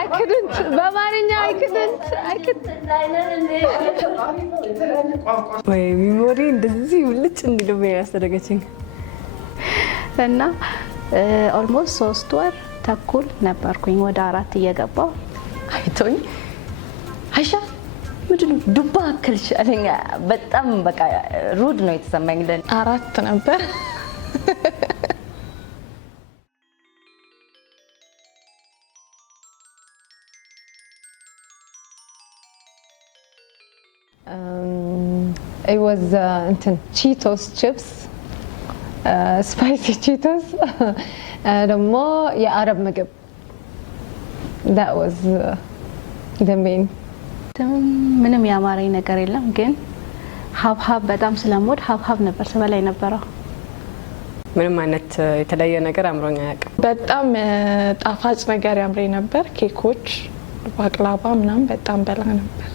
I couldn't. በማንኛ I couldn't. ወይ ሚሞሪ እንደዚህ ውልጭ እንዲለው ያስተደገችኝ እና ኦልሞስት 3 ወር ተኩል ነበርኩኝ ወደ 4 እየገባው አይቶኝ አይሻ ምንድነው ዱባ አከልሽ አለኝ በጣም በቃ ሩድ ነው የተሰማኝ ለ 4 ነበር it was Cheetos chips spicy Cheetos ደግሞ የአረብ ምግብ that was the main ምንም ያማረኝ ነገር የለም ግን ሀብሀብ በጣም ስለምወድ ሀብሀብ ነበር ስበላይ ነበረው ምንም አይነት የተለየ ነገር አምሮኛ ያቀም በጣም ጣፋጭ ነገር ያምረኝ ነበር ኬኮች ባቅላባ ምናምን በጣም በላ ነበር